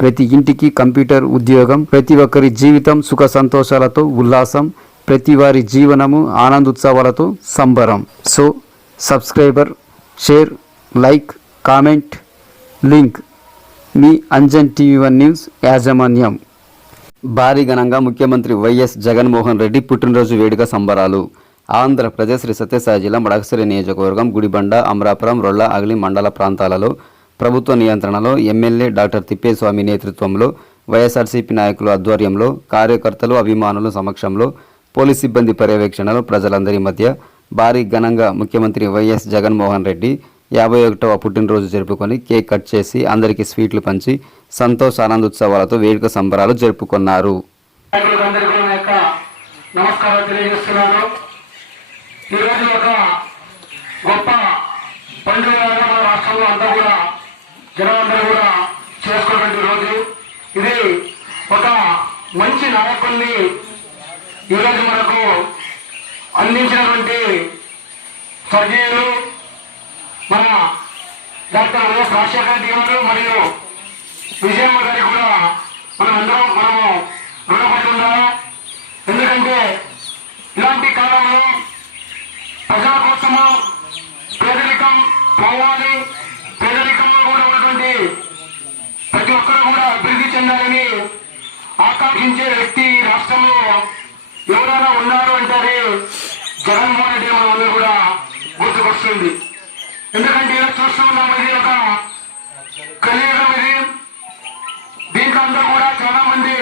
ప్రతి ఇంటికి కంప్యూటర్ ఉద్యోగం ప్రతి ఒక్కరి జీవితం సుఖ సంతోషాలతో ఉల్లాసం ప్రతి వారి జీవనము ఆనందోత్సవాలతో సంబరం. So subscriber share like comment link. మీ అంజన్ టీవీ వన్ న్యూస్ యాజమాన్యం. భారీ ఘనంగా ముఖ్యమంత్రి వైఎస్ జగన్మోహన్ రెడ్డి పుట్టినరోజు వేడుక సంబరాలు. ఆంధ్రప్రదేశ్ శ్రీ సత్యసాయి జిల్లా మడకసిరి నియోజకవర్గం గుడిబండ అమరాపురం రొల్ల అగలి మండల ప్రాంతాలలో ప్రభుత్వ నియంత్రణలో ఎమ్మెల్యే డాక్టర్ తిప్పేస్వామి నేతృత్వంలో వైఎస్ఆర్సీపీ నాయకుల ఆధ్వర్యంలో కార్యకర్తలు అభిమానుల సమక్షంలో పోలీస్ సిబ్బంది పర్యవేక్షణలో ప్రజలందరి మధ్య భారీ ఘనంగా ముఖ్యమంత్రి వైఎస్ జగన్మోహన్ రెడ్డి యాభై ఒకటవ పుట్టినరోజు జరుపుకొని కేక్ కట్ చేసి అందరికీ స్వీట్లు పంచి సంతోష ఆనందోత్సవాలతో వేడుక సంబరాలు జరుపుకున్నారు. ఒక గొప్ప పండుగ మన రాష్ట్రంలో అంతా కూడా ఇది ఒక మంచి నాయకుల్ని ఈరోజు మనకు అందించినటువంటి స్వర్గీయులు మన డాక్టర్ వైఎస్ రాజశేఖర రెడ్డి గారు మరియు విజయమ్మ గారికి కూడా మనం అందరం మనము రుణపడి ఉన్నాము ఎందుకంటే ఇలాంటి కాలంలో ప్రజల కోసము పేదరికం పోవాలి. పేదరికంలో కూడా ఉన్నటువంటి ప్రతి ఒక్కరు కూడా అభివృద్ధి చెందాలని ఆకాంక్షించే వ్యక్తి ఈ రాష్ట్రంలో ఎవరైనా ఉన్నారు అంటారే జగన్మోహన్ రెడ్డి మనందరూ కూడా గుర్తుకొస్తుంది. ఎందుకంటే ఇలా చూస్తూ ఉన్నాం ఇది ఒక కలియుగం ఇది. దీంట్లో అందరూ కూడా చాలా మంది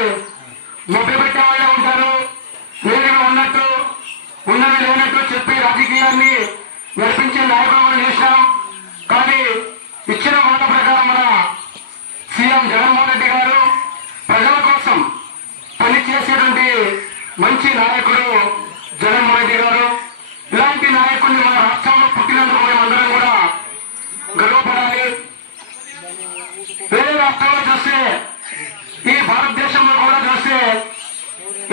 మొబ్బి పెట్టే వాళ్ళే ఉంటారు. లేనివి ఉన్నట్టు ఉన్నవి లేనట్టు చెప్పి రాజకీయాన్ని నడిపించే నాయకులు చేశాం కానీ ఇచ్చిన మాట ప్రకారం మన సీఎం జగన్మోహన్ భారతదేశంలో కూడా చూస్తే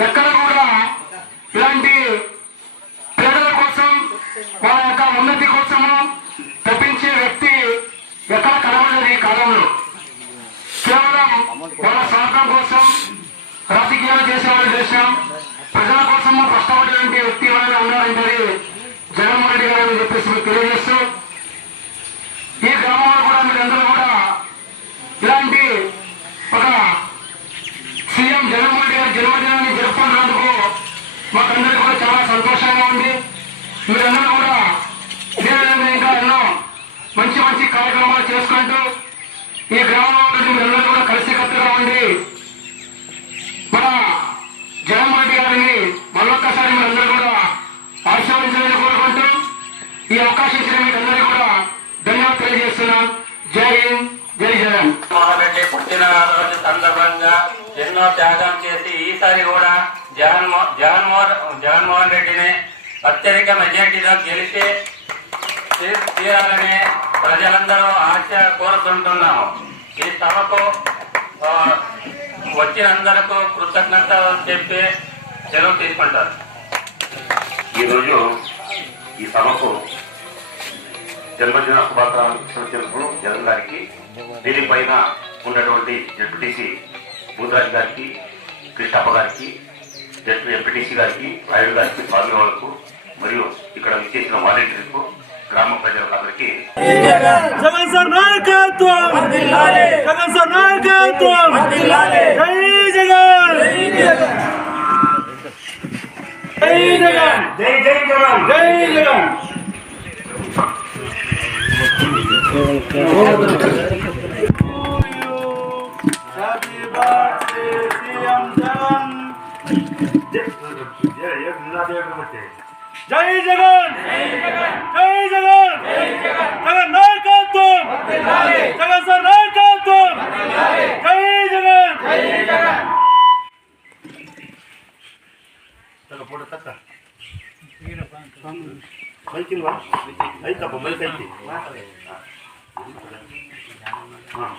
ఎక్కడ కూడా ఇలాంటి పేదల కోసం వాళ్ళ యొక్క ఉన్నతి కోసము తప్పించే వ్యక్తి ఎక్కడ కనబడలేదు ఈ కాలంలో. కేవలం వాళ్ళ స్వార్థం కోసం రాజకీయాలు చేసేవాళ్ళు చేశాం ప్రజల కోసం కష్టపడేటువంటి వ్యక్తి ఎవరైనా ఉన్నారంటే జగన్మోహన్ రెడ్డి గారు అని చెప్పేసి మీకు తెలియజేస్తూ ఈ గ్రామంలో కూడా మీరందరూ కూడా ఇలాంటి ఒక సీఎం జగన్మోహన్ రెడ్డి గారి జన్మదినాన్ని జరుపుకున్నందుకు మాకందరికీ కూడా చాలా సంతోషంగా ఉంది మీరందరూ కూడా ఇదే విధంగా ఇంకా ఎన్నో మంచి మంచి కార్యక్రమాలు చేసుకుంటూ ఈ గ్రామంలో ఉన్నటువంటి మీరందరూ కూడా కలిసికట్టుగా ఉండి మన జగన్మోహన్ రెడ్డి గారిని మళ్ళొక్కసారి మీరందరూ కూడా ఆశీర్వదించాలని కోరుకుంటూ ఈ అవకాశం ఇచ్చిన మీరందరూ కూడా ధన్యవాదాలు తెలియజేస్తున్నాం. జై హింద్ జై జగన్. రెడ్డి పుట్టిన సందర్భంగా ఎన్నో త్యాగం చేసి ఈసారి కూడా జగన్మో జగన్మోహన్ జగన్మోహన్ రెడ్డిని అత్యధిక మెజార్టీలో గెలిచి తీరాలని ప్రజలందరూ ఆశ కోరుతుంటున్నాము. ఈ సభకు వచ్చినందరకు కృతజ్ఞత చెప్పి సెలవు తీసుకుంటారు. ఈరోజు ఈ సభకు జన్మదిన శుభాకాంక్షలు జగన్ గారికి దీనిపైన ఉన్నటువంటి జడ్పీటీసీ భూతరాజ్ గారికి కృష్ణప్ప గారికి జడ్పీ ఎంపీటీసీ గారికి రాయుడు గారికి స్వామి వాళ్ళకు మరియు ఇక్కడ విచ్చేసిన వాలంటీర్లకు గ్రామ ప్రజలందరికీ జగన్ సార్ నాయకత్వం! జగన్ సార్ నాయకత్వం! జై జగన్! జై జగన్! జై జై జగన్! జై జగన్! హ్యాపీ బర్త్డే సీఎం ಜೈ ಜಗನ್! ಜೈ ಜಗನ್! ಜಗನ್ ನಾಯಕತ್ವ! ಜಗನ್ ಸರ್ ನಾಯಕತ್ವ! ಜೈ ಜಗನ್! ಫೋಟೋ ತಕ್ಕ. ಬೈಕಿಲ್ವಾ ಐತಪ್ಪ ಬೈಕ್ ಐತಿ ಹಾಂ.